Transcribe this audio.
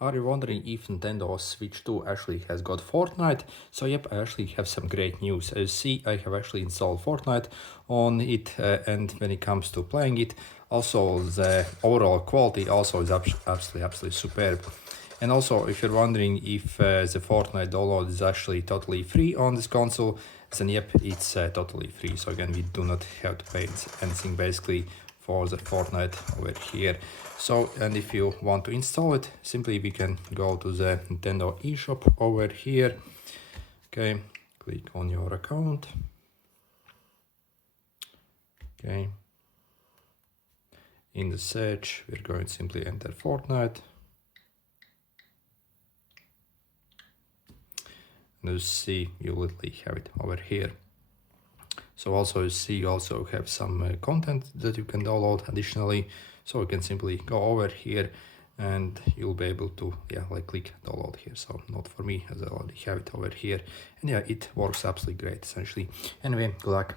Are you wondering if Nintendo Switch 2 actually has got Fortnite? So yep, I actually have some great news. As you see, I have actually installed Fortnite on it, and when it comes to playing it, also the overall quality also is absolutely superb. And also, if you're wondering if the Fortnite download is actually totally free on this console, then yep, it's totally free. So again, we do not have to pay anything basically for the Fortnite over here. So, and if you want to install it, simply we can go to the Nintendo eShop over here. Okay, click on your account. Okay. In the search, we're going to simply enter Fortnite. And you see, you literally have it over here. So also you see, you also have some content that you can download additionally. So you can simply go over here and you'll be able to, click download here. So not for me, as I already have it over here. And yeah, it works absolutely great, essentially. Anyway, good luck.